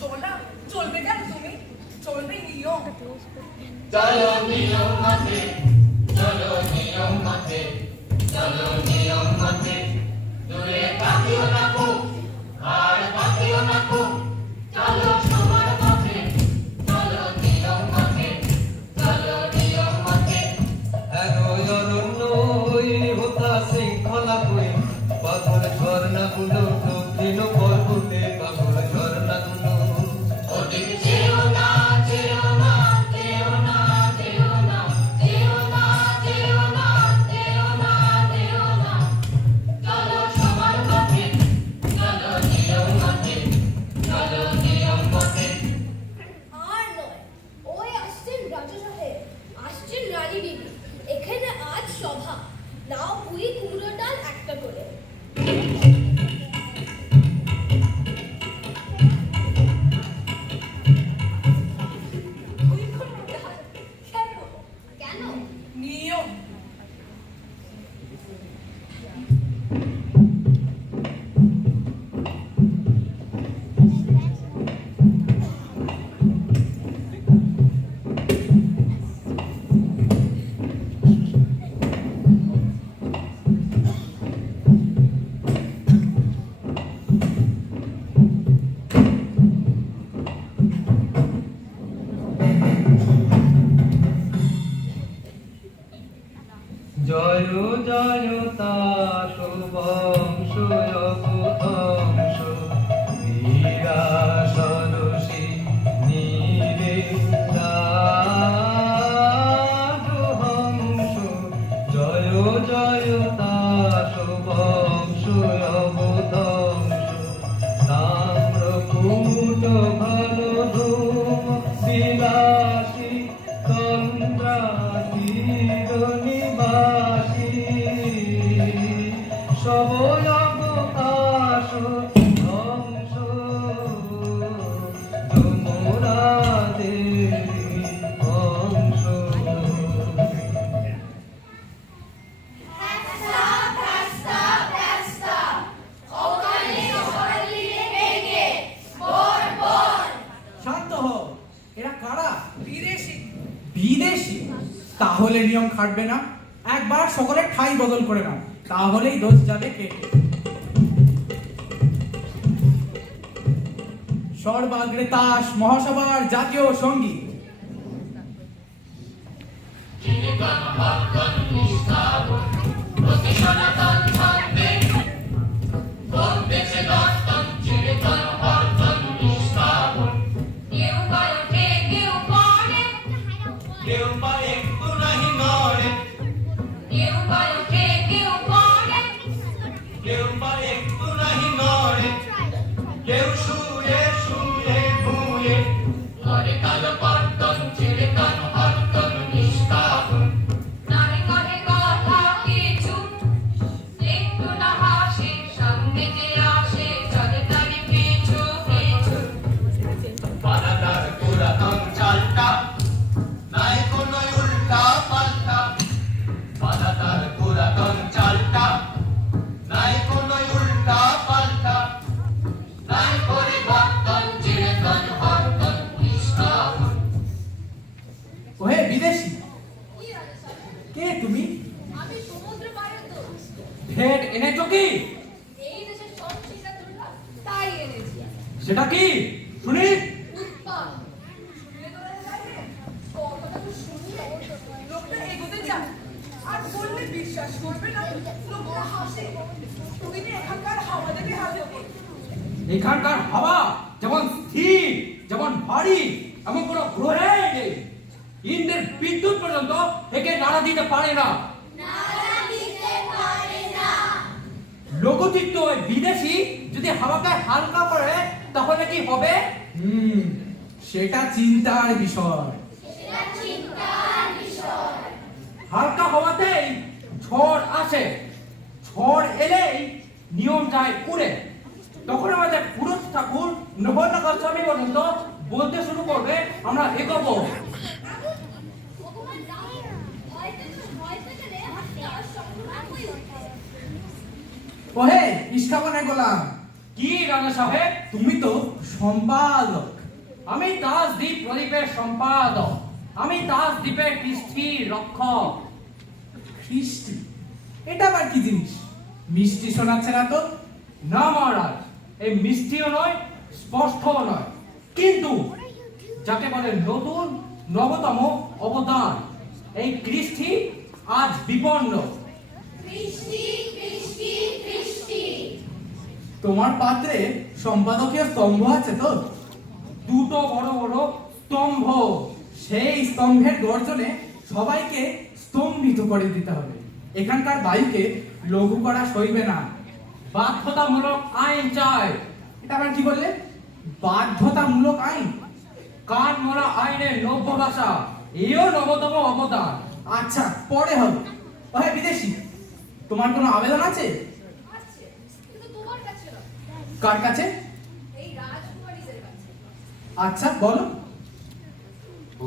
চলা চলবে কেন তুমি চলবে নিয়ম চলো নিয়ম মতে চলো নিয়ম মতে চলো নিয়ম মতে দূরে তাকিও না খুব আর তাকিও না খুব চলো সবার পথে চলো নিয়ম মতে চলো নিয়ম মতে অরণ্য হতা শৃঙ্খলা করে পাথর ঝর্ণাগুলো দক্ষিণ পর্বতে পাথর ঝর্ণাগুলো ওদিক যেও না যেও না যেও না যেও না যেও না যেও না যেও না যেও না চলো সবার পথে চলো নিয়ম মতে চলো নিয়ম মতে আর নয় ওই আসছেন রাজা সাহেব আসছেন রানী বিবি এখানে আজ সভা নাও পুরি কুমড়ো ডাল একটা করে কেন নিয়ম জয় জয় তাস বংশ অবংশ মীরা সরসী নীরে রাজহংস জয় জয় তাস বংশ অবংশ তাম্র কুট ঘন ধূম বিলাসী তন্দ্রাতীর নিবাসী সবয়বকাশ ধ্বংস যমুনা দেবী অংশ শান্ত হও এরা কারা বিদেশি বিদেশি তাহলে নিয়ম খাটবে না একবার সকলের ঠাই বদল করে নাও তাহলেই দোষ যাবে কেটে সর্বাগ্রে তাস মহাসভার জাতীয় সঙ্গীত চিরতন হরতন নিষ্ঠাবন প্রতি সনাতন ছন্দে বলতেছে দর্শন চিরতন হরতন নিষ্ঠাবন কেউ বা ওঠে কেউ পড়ে কেউ বা একটু নাহি নড়ে কেউ বা ওঠে কেউ পড়ে কেউ বা একটু নাহি নড়ে কেউ শুয়ে শুয়ে ঘুয়ে ঘরে কালো কর্তন চিরতন হরতন নিষ্ঠাবন নারী কহে কথা কিছু একটু না হাসে সামনে যে আসে চলে তারে পিছু পিছু পানাদার পুরাতন চালটা নাই কোনো উল্টা পাল্টা পানাদার পুরাতন চালটা নাই কোনো উল্টা পাল্টা নাই পরিবর্তন চিরতন হরতন নিষ্ঠাবন ওহে বিদেশি কি রাজা সাহেব কে তুমি আমি সমুদ্র পাড়ের তো ভেট এনেছো কি এই দেশের সব চিন্তা দুর্গা তাই এনেছি সেটা কি শুনি উৎপাদ শুনে তোরা লাগে কথাটা তো শুনলে লোকটা এগোতে চায় আর বললে বিশ্বাস করবে না লোকটা হাসে তুমি এখানকার হাওয়া দেখে হাসে এখানকার হাওয়া যেমন স্থির যেমন ভারী এমন কোনো গ্রহেই নেই ইন্দ্রের বিদ্যুৎ পর্যন্ত একে নাড়া দিতে পারে না লোকচিত্ত ওই বিদেশি যদি হাওয়াকে হালকা করে তাহলে কি হবে সেটা চিন্তার বিষয় হালকা হওয়াতেই ঝড় আসে ঝড় এলেই নিয়ম যায় উড়ে তখন আমাদের পুরুষ ঠাকুর নবল গোস্বামী পর্যন্ত বলতে শুরু করবে আমরা এগোবো ভগবান রাম হয়তো গেলে আর তার সংগ্রাম হয়ে ওহে ইস্কাবনে গোলাম কি রাজা সাহেব? তুমি তো সম্পাদক। আমি তাজদ্বীপ প্রদীপের সম্পাদক। আমি তাজদ্বীপের কৃষ্টি রক্ষক। খ্রিস্টি, এটা আবার কি জিনিস? মিষ্টি শোনাচ্ছে না তো? না মহারাজ, এই মিষ্টিও নয়, স্পষ্টও নয়, কিন্তু যাকে বলে নতুন নবতম অবদান। এই কৃষ্টি আজ বিপন্ন। বৃষ্টি বৃষ্টি বৃষ্টি তোমার পাত্রে সম্পাদকীয় স্তম্ভ আছে তো? দুটো বড় বড় স্তম্ভ। সেই স্তম্ভের গর্জনে সবাইকে স্তম্ভিত করে দিতে হবে। এখানকার বায়ুকে লঘু করা সইবে না। বাধ্যতামূলক আইন চাই। এটা আবার কি বললে? বাধ্যতামূলক আইন? কান মোড়া আইনের নব্য ভাষা, এও নবতম অবদান। আচ্ছা, পরে হবে। ওহে বিদেশি, তোমার কোনো আবেদন আছে? আছে, কিন্তু তোমার কাছে না, কার কাছে? এই রাজকুমারীদের কাছে। আচ্ছা, বলো।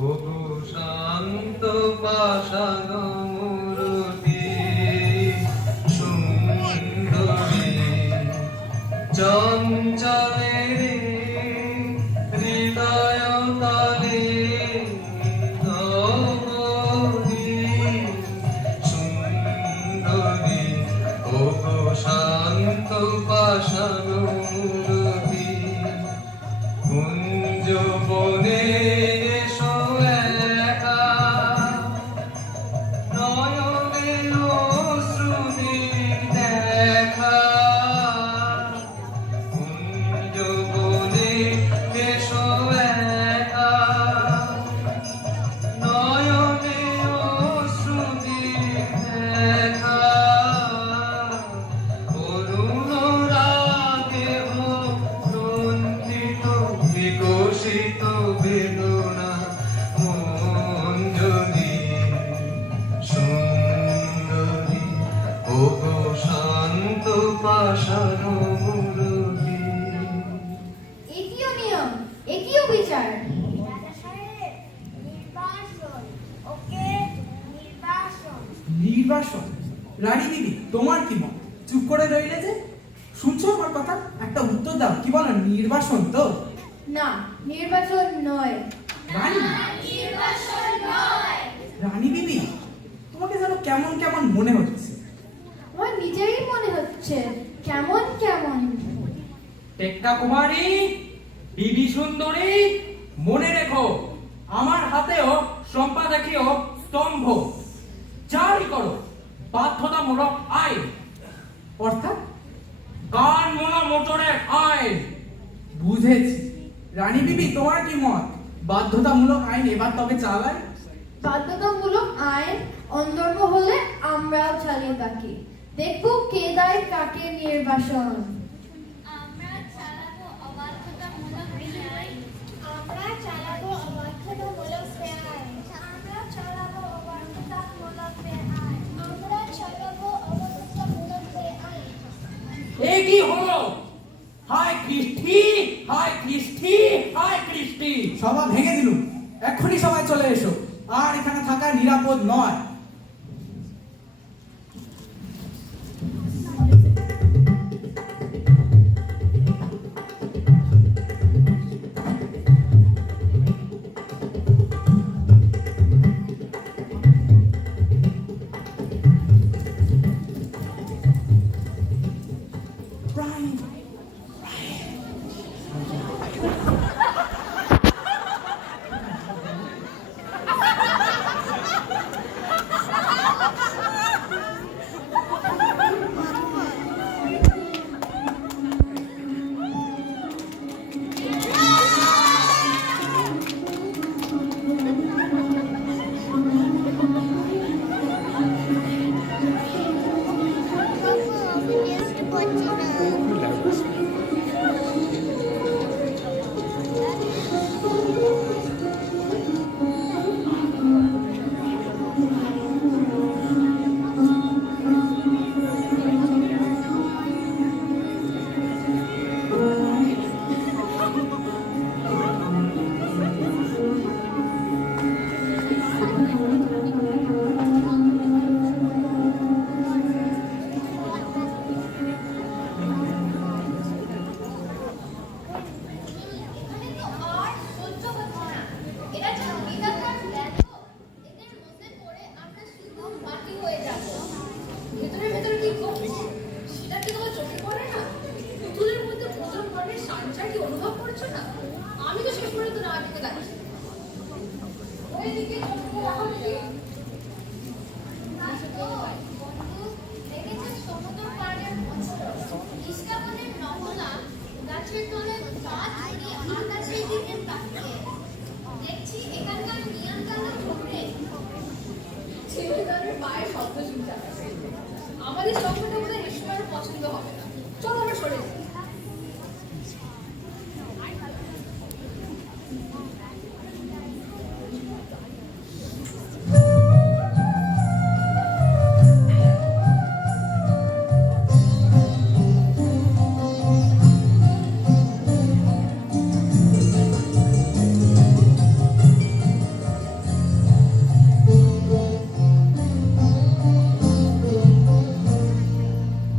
ওগো শান্ত পাষাণ মূরতি সুন্দরী চঞ্চলে হৃদয় তালে নবনী সুন্দরী। ওগো শান্ত পাষাণ মূরতি কুঞ্জ বনে এসো একা, নয়নে অশ্রুদির দেখা। কুঞ্জ বনে এসো একা, নয়নে অশ্রুদির দেখা। অরুণ রাগে গ্রন্থিত বিকশিত বেদনা মঞ্জরি সুন্দরী। ওগো শান্ত পাষাণ মূরতি। একিও নিয়ম, একিও বিচার। নির্বাসন? রানী দিদি, তোমার কি মত? চুপ করে রইলে যে? শুনছো আমার কথা? একটা উত্তর দাও। কি বলো, নির্বাসন তো? না, নির্বাচন নয়। রানী, নির্বাসন নয়। রানী দিদি, তোমাকে যেন কেমন কেমন মনে হচ্ছে। আমার নিজেরই মনে হচ্ছে কেমন কেমন। টেক্কা কুমারী, বিবি সুন্দরী, মনে রেখো আমার হাতেও সম্পাদকীয় স্তম্ভ। জারি করো বাধ্যতামূলক আইন, অর্থাৎ? কান মোনা মোটরের আইন। বুঝেছি। রানী বিবি, তোমার কি মত? বাধ্যতামূলক আইন এবার তবে চালাই? বাধ্যতামূলক আইন অন্তর্গ হলে আমরাও চালিয়ে থাকি। দেখবো কে দেয় কাকে নির্বাসন। আমরা চালাবো অবাধ্যতামূলক আইন। আমরা চালাবো অবাধ্যতামূলক আইন। আমরা চালাবো অবাধ্যতামূলক আইন। আমরা চালাবো অবাধ্যতামূলক আইন। এ কি হলো? হায় কৃষ্টি, হায় কৃষ্টি, হায় কৃষ্টি। সভা ভেঙে দিলুম। এক্ষুনি সবাই চলে এসো। আর এখানে থাকা নিরাপদ নয়।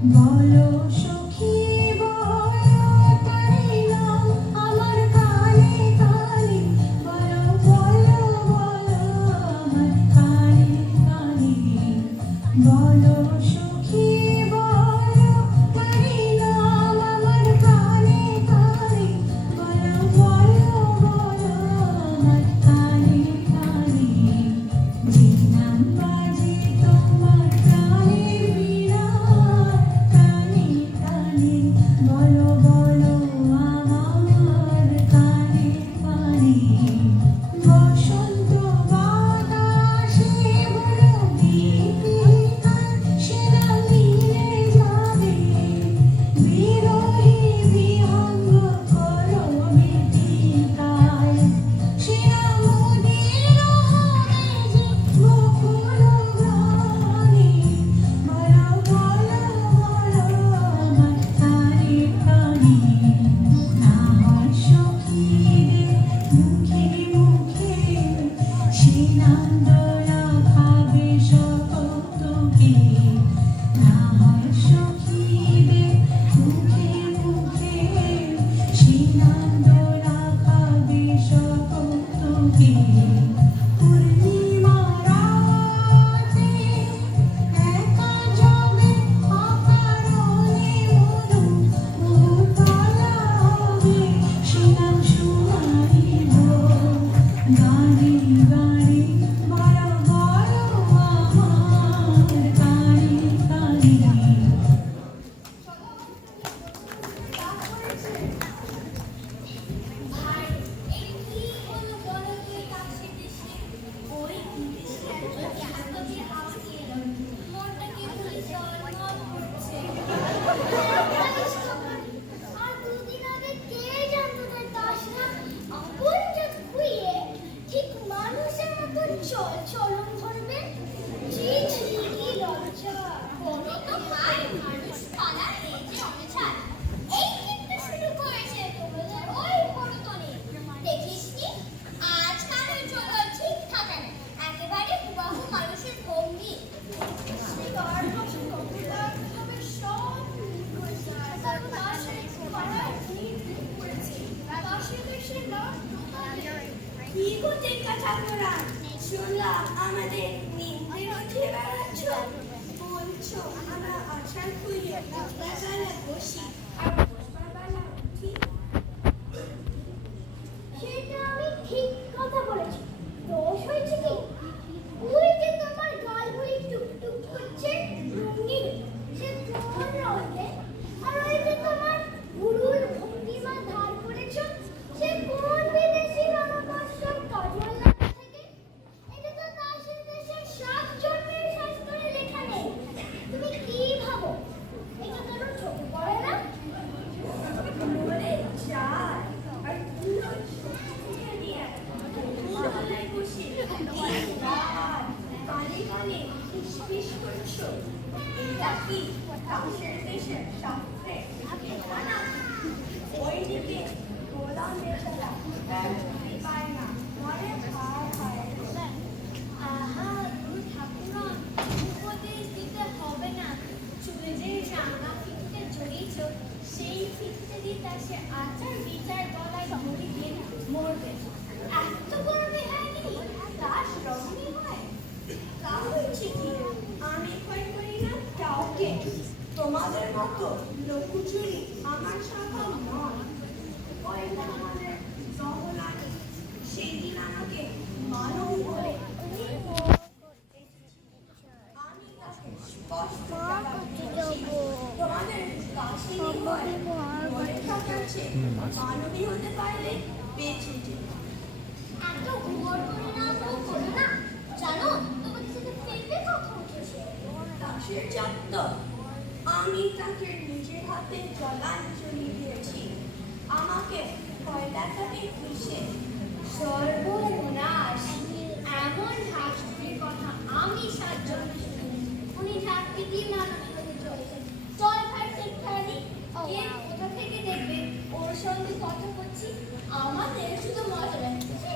বলো সখী বলো তারি নাম আমার কানে কানে বলো বলো বলো আমার কানে কানে বলো সখী বলো তারি নাম আমার কানে কানে বলো বলো বলো আমার কানে কানে যে নাম বাজে তোমার কানে বিনা কানে কানে বলো বলো আমার কানে কানে বসন্ত বাতাসে বলো দীপিকা সেরা মিলে যাবে বিরোহী বিহঙ্গ করো বেদিকায় সেরা মুদির হবে যে মুকুল গানে বলো বলো বলো আমার কানে কানে না হয় সখীদের মুখে মুখে সে নাম দোলা খাবে সকলকে না হয় সখীদের মুখে মুখে সে নাম দোলা খাবে সকলকে পূর্ণিমা রাতে একা যাবে অকারণে মনু মুহূর্তলা হবে সে নাম শুনাইব গানে গানে বলো বলো আমার কানে কানে ভাই এই কি হলো বলো তো কাছে দেশে ওই বিদেশে একজন ছাত্রকে হাওয়া দিয়ে এলো মনটা কি বলে জলমল করছে আর দুদিন আগে কে জানতো তার তাসনা আগুন যে খুইয়ে ঠিক মানুষের মতন চলন ধরবে ছি ছি কি লজ্জা কোনো তো ভাই মানুষ পালার এই যে অনেছাড় এই কিন্তু শুরু করেছে তোমাদের ওই পরতনে দেখিস কি আজ কারোর জন্য ঠিক থাকে না একেবারে হুবাহু মানুষের ভঙ্গি তার কাছে কতটা তবে সব তার পাশে পাড়ায় ভিড় করেছে পাশে দেশে না কি করতে কাঠামোরা শুনলাম আমাদের নিন্দে উঠে বেড়াচ্ছ বলছো আমরা আশার খুঁজে বাজারে বসি আর বসবার বেলা উঠি সেটা আমি ঠিক কথা বলেছি দোষ হয়েছে কি ওই যে তোমার গালগুলি টুকটুক করছে রঙিন সে কোন রঙে আর ওই যে তোমার গুরুর ভঙ্গিমা ধার করেছ সে কোন বিদেশি রণবাসর কাজওয়ালা থেকে এটা তো দাসের দেশের সব জন্মের শাস্ত্রে লেখা নেই তুমি কি ভাবো এটা কারো চোখে পড়ে না বলে চার আর তুলো চোখে দিয়ে মাথায় বসে কানে কানে ফিসফিস করছো এটা কি দাসের দেশের শাস্ত্রে লেখা না ওইদিকে গোলাম বেচারা তার মুক্তি পায় না মরে হায় হায় আহা গুরু ঠাকুরন উপদেশ দিতে হবে না চুলে যে রাঙা ফিতে জড়িয়েছ সেই ফিতে দিয়ে তার সে আচার বিচার গলায় ধরে দিয়ে মরবে এত বড় বেহাইনি দাস রমণী হয় তা হয়েছে কি আমি ভয় করি না কাউকে তোমাদের মতো লকুচুরি আমার স্বভাব নয় ওই আমাদের জহলানি সেই দিন আমাকে মানব বলে আমি তাকে স্পষ্ট তোমাদের কাছে মনে থাকার চেয়ে মানবী হতে পারলে বেঁচে যেত এত ঘুমর করে না করো না জানো তোমাদের সাথে ফেলবে কখন উঠেছে দাসের চত্বর আমি তাকে নিজের হাতে জলাঞ্জলি দিয়েছি আমাকে ভয় দেখাতে কিসে সর্বনাশ এমন হাসির কথা আমি 7 জন শুনিনি উনি ঝাঁকি দিয়ে মানবী হতে চলেছেন চল ভাই শিক্ষা দিই কে কোথা থেকে দেখবে ওর সঙ্গে কথা বলছি আমাদের শুধু মজা লাগছে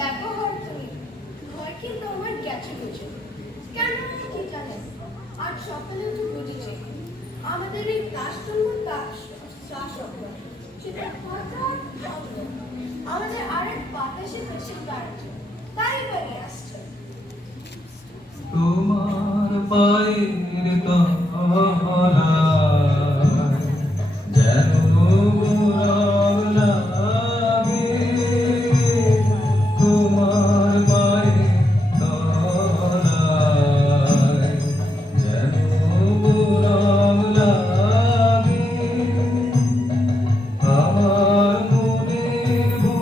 দেখো তুমি ভয় কিন্তু আমার গেছে বুঝে কেন কি জানে আজ সকালে তো বুঝেছি আমাদের এই কাস্টমার শাসক সেটা হঠাৎ ভাবলো আমাদের আরেক বাতাসে বেশি বাড়ছে তাই বেরিয়ে আসছে তোমার পায়ের তলায় যেন মোরাও লাগে, তোমার পায়ের তলায় যেন মোরাও লাগে, আমার মনের বনে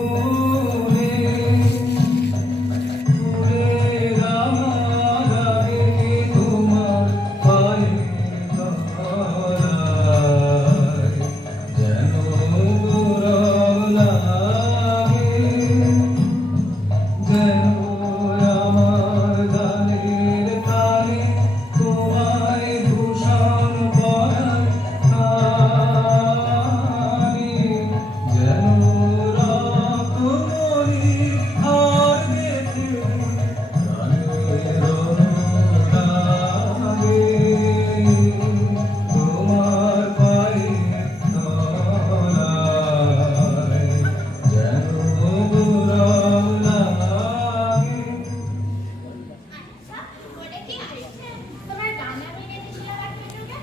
আচ্ছা ওটা কি আসছে তোমার গানা মেরে দিছিল বাচ্চাটাকে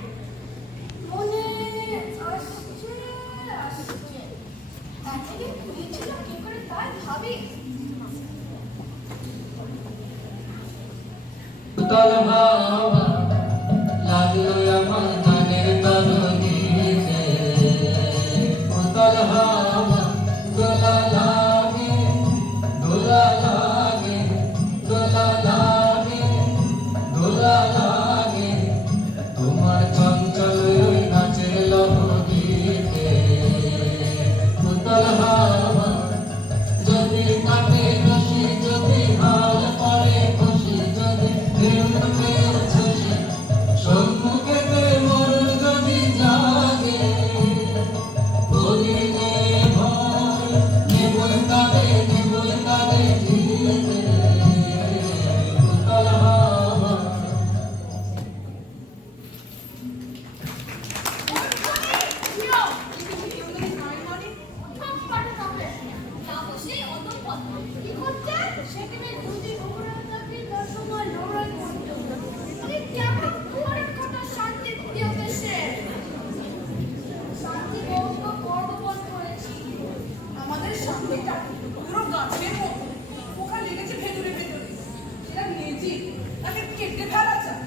মনে আসছে আজকে খুঁজেছিল কি করে তাই ভাবি উতল হাওয়া লাগলো আমার গানের তলদেশে, উতল হাওয়া দোলা লাগে, দোলা লাগে, দোলা লাগে, দোলা লাগে, তোমার চঞ্চল ওই নাচের লহরীতে। উতল হাওয়া যদি কাটে রশি, যদি হাল পড়ে খুশি, যদি ঢেউ ছুশি, সম্মুখেতে মরণ যদি জাগে, বলিতে ভয় নেবই কাঁদে ধীরে। উতল হাওয়া আমাদের সামনেটা পুরো গাছের মতো পোকা লেগেছে ভেতরে ভেতরে সেটা নেজি তাকে কেটে ফেলা যায়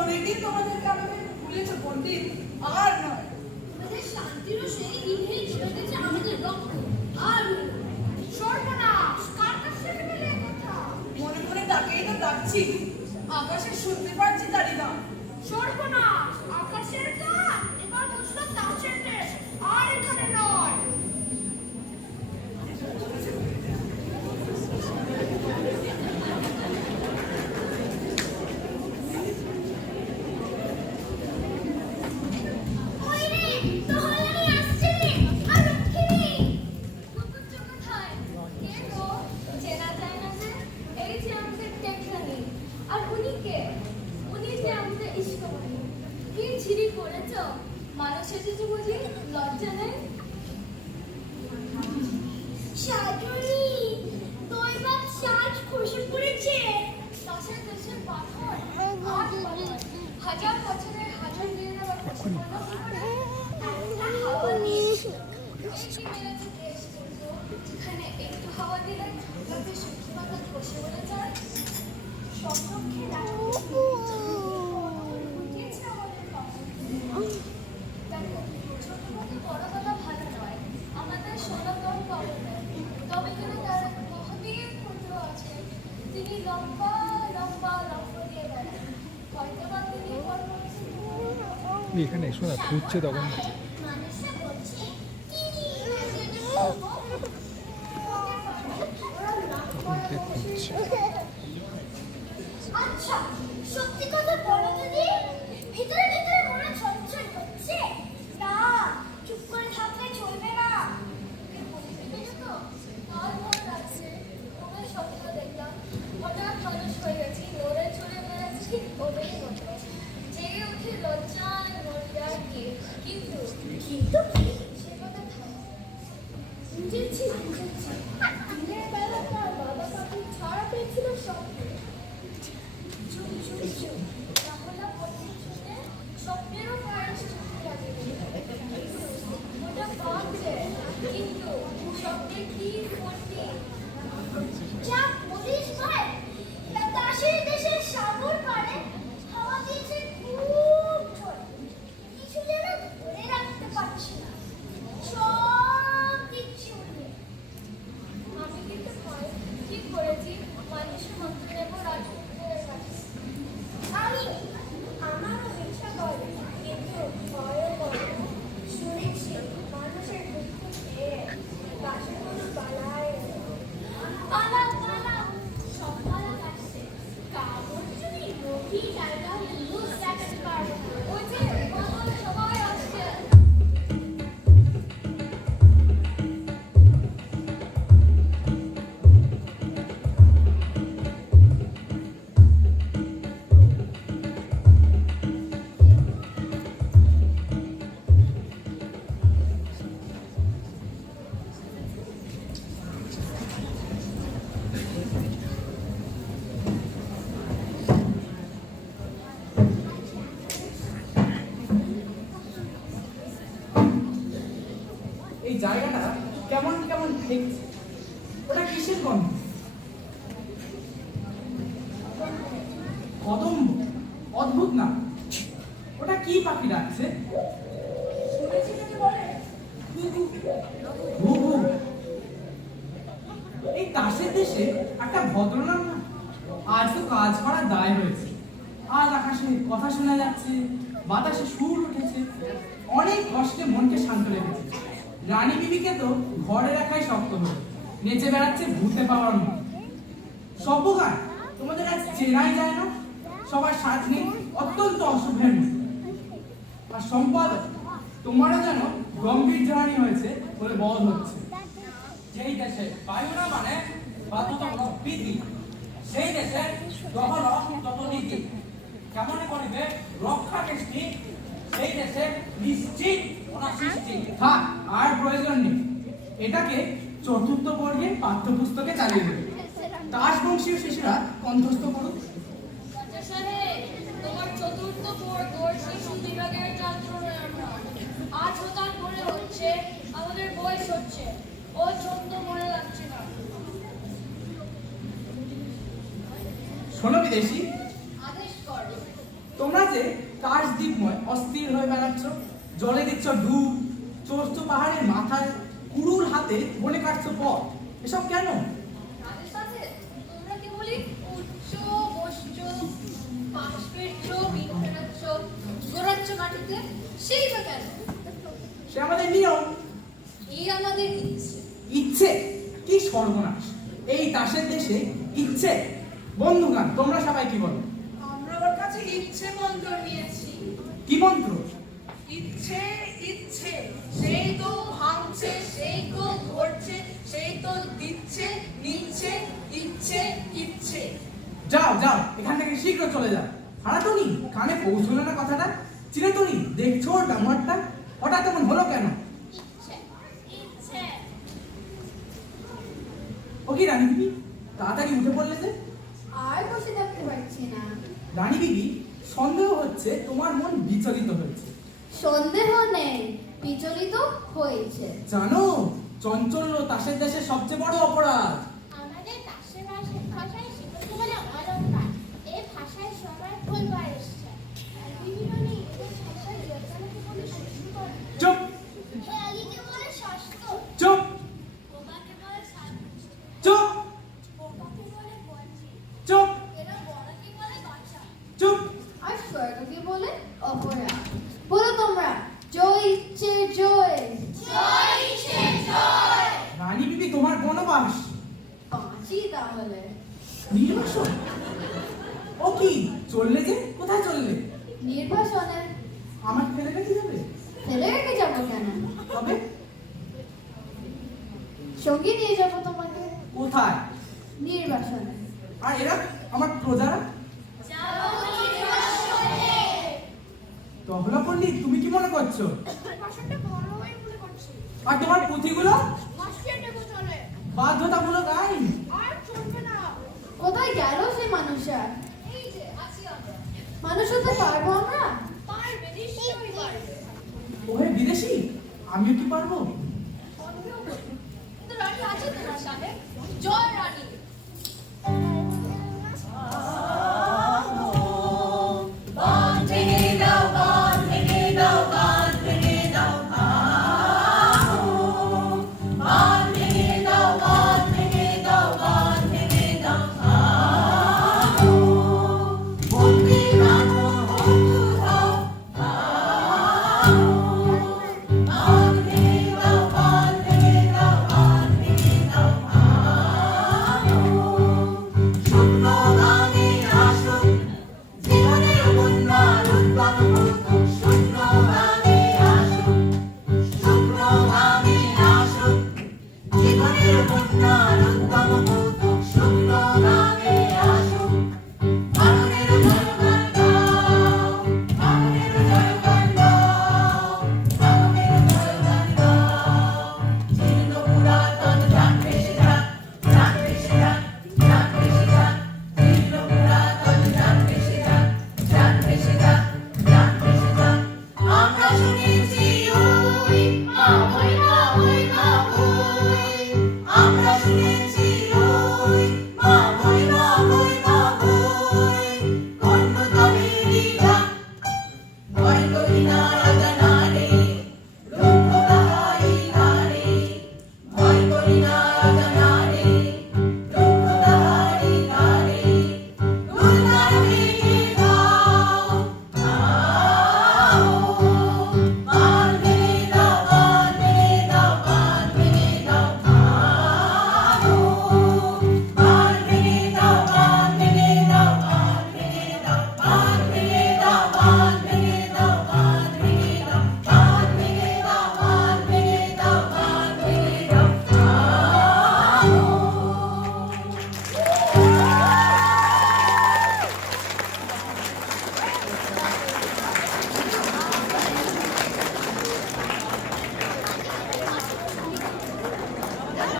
অনেকদিন তোমাদের কারণে ভুলেছো পণ্ডিত আর নয় শান্তিরও সেই দিনে ছেড়েছে আমাদের রক্ত আর সর্বনাশ কার কাছে পেলে কথা মনে মনে তাকেই তো ডাকছি আকাশে শুনতে পাচ্ছি তারই গান সর্বনাশ আকাশের গান এবার বুঝলো দাসের দেশ আর এখানে নয় ওই রে তোহলানি আসছে রে আর রক্ষিণী কুকুরটা কোথায় কে গো চেনা যায় না যে এই যে আমাদের টেকরানি আর উনি কে উনি যে আমাদের ইস্কমণি কি ছিড়ি করেছ মানুষ এসেছে বুঝি লজ্জা নেই সাজনি তোর বাপ সাজ খসে পড়েছে দাসের দেশের পাথর আর পাথর হাজার বছরের হাজার দিনের আবার খসে পড়লো কি করে একটা হাওয়া নিয়ে এই কি মেরেছে দেশ কিন্তু যেখানে একটু হাওয়া দিলে লোকে শুকনো পাতা খসে পড়ে যায় সম্পর্কে দেখো উঠেছে আমাদের কখন দেখো ছোট মতো বড় কথা ভালো নয় আমাদের সনাতন কবলে তবে কিন্তু তার মহাবীর পুত্র আছে তিনি লম্বা লম্বা লম্ব দিয়ে বেড়ান হয়তো বা তিনি এখানে এসো না খুঁজছে তখন মানুষে বলছে তিনি আচ্ছা সত্যি কথা বলো যদি ভিতরে ভিতরে মনে ছলছল হচ্ছে না তো কি সে কথা থাক। বুঝেছি বুঝেছি দিনের বেলা তার বাবা কাকু ছাড়া পেয়েছিল স্বপ্নে চুপ চুপ চুপ তাহলে পড়তে শুনে স্বপ্নেরও প্রায় ওটা পাচ্ছে কিন্তু স্বপ্নে কি করতে যা বলিস ভাই দাসের দেশের সাগর পাড়ে হাওয়া দিয়েছে খুব ঝড় কিছু যেন ধরে রাখতে পারছি না সব দিচ্ছি উড়ে আমি কিন্তু ভয় ঠিক করেছি মানুষের মন্ত্র নেব রাজপুত্রের কাছে আমি আমারও ইচ্ছা করে কিন্তু ভয়ও করে শুনেছি মানুষের দুঃখ খেয়ে দাসের কোনো পালায় পালা পালা সব পালা কাটছে কাপড় যদি রোগী জায়গা লুজ দেখাতে পারবে ওই যে বদল সবাই আসছে এই জায়গাটা কেমন কেমন ঠেকছে। ওটা কিসের গন্ধ? কদম্ব, অদ্ভুত না। ওটা কি পাখি ডাকছে? শুনেছি যদি বলে ঘুঘু। ঘুঘু। এই তাসের দেশে একটা ভদ্রনাম না? আজ তো কাজ করার দায় হয়েছে। আজ আকাশে কথা শোনা যাচ্ছে, বাতাসে সুর উঠেছে। অনেক কষ্টে মনকে শান্ত রেখেছে। রানী বিবিকে তো ঘরে রাখাই শক্ত হলো, নেচে বেড়াচ্ছে ভূতে পাওয়ার মতো। সব্যগান তোমাদের আজ চেনাই যায় না, সবার সাজ নেই, অত্যন্ত অশুভের মতো। আর সম্পাদক তোমারও যেন গম্ভীর জানি হয়েছে বলে বোধ হচ্ছে। যেই দেশে বায়ু না মানে বাধ্যতামূলক বিধি, সেই দেশে দহল তত নীতি। কেমনে করিবে রক্ষা কৃষ্টি, সেই দেশে নিশ্চিত ওনা সৃষ্টি। থাক, আর প্রয়োজন নেই। এটাকে চতুর্থ বর্গের পাঠ্যপুস্তকে চালিয়ে দেবে। দাস বংশীয় শিশুরা কণ্ঠস্থ করুক। রাজা সাহেব, তোমার চতুর্থ বর্গ শিশু বিভাগের ছাত্র নয় আমরা। আজ হঠাৎ মনে হচ্ছে আমাদের বয়স হচ্ছে, ও ছন্দ মনে লাগছে না। শোনো বিদেশি, আদেশ কর। তোমরা যে কাশ দ্বীপময় অস্থির হয়ে বেড়াচ্ছ, জলে দিচ্ছ ডুব, চড়ছ পাহাড়ের মাথায়, কুড়ুল হাতে বনে কাটছ পথ, এসব কেন? রাজা সাহেব, তোমরা কেবলই উচ্চ বসছ, পাশ ফিরছ, বিন ফেরাচ্ছ, গোড়াচ্ছ মাটিতে, সেই বা কেন? সে আমাদের নিয়ম। এই আমাদের ইচ্ছে। ইচ্ছে? কি সর্বনাশ! এই তাসের দেশে ইচ্ছে? বন্ধুগান, তোমরা সবাই কি বলো? আমরা ওর কাছে ইচ্ছে মন্ত্র নিয়েছি। কি মন্ত্র? ইচ্ছে ইচ্ছে, সেই তো ভাঙছে, সেই তো ধরছে, সেই তো দিচ্ছে নিচ্ছে, ইচ্ছে ইচ্ছে। যাও যাও, এখান থেকে শীঘ্র চলে যাও। হারাতনি, কানে পৌঁছলো না কথাটা? চিরতনি, দেখছো ওর ব্যবহারটা? হঠাৎ এমন হলো কেন? ইচ্ছে, ইচ্ছে। ও কি রানী বিবি, তাড়াতাড়ি উঠে পড়লে যে? আর বসে থাকতে পারছি না। রানী বিবি, সন্দেহ হচ্ছে তোমার মন বিচলিত হয়েছে। সন্দেহ নেই, বিচলিত হয়েছে। জানো, চঞ্চল্য তাসের দেশের সবচেয়ে বড় অপরাধ। আমাদের দাসের ভাষায় শিখতে বলে অলঙ্কার এই ভাষায় সবার বলবার এসছে বিভিন্ন নেই এদের ভাষায় যোজনাকে বলে শুরু করে চুপ খেয়ালিকে বলে শাস্ত্র চুপ বোবাকে বলে শাস্ত্র চুপ বোবাকে বলে বঞ্চি চুপ এরা বড়কে বলে বাচ্চা চুপ। আর স্বর্গকে বলে অপরাধ। বলো তোমরা, জয় ইচ্ছে জয়। জয় ইচ্ছে জয় রানী বিবি, তোমার বনবাস বাঁচি তাহলে। নির্বাসন? ও কি, চললে যে? কোথায় চললে? নির্বাসনে। আমার ফেলে রেখে যাবে? ফেলে রেখে যাবো কেন? তবে সঙ্গে নিয়ে যাবো তোমাকে কোথায়? নির্বাসনে। আর এরা আমার প্রজারা? নির্বাসনে তহলা পণ্ডিত, তুমি কি মনে করছো? ভাষাটা বড় হয়ে আর তোমার পুঁথিগুলো মাস্টার নেবো চলে বাধ্যতামূলক আইন। আর চলবে না। কোথায় গেল সেই মানুষটা? এই যে আছি আমরা। মানুষ হতে পারবো আমরা? পারবে, নিশ্চয়ই পারবে। ওহে বিদেশি, আমিও কি পারবো? কিন্তু রানী আছে তোমার সাথে, জয় রানী।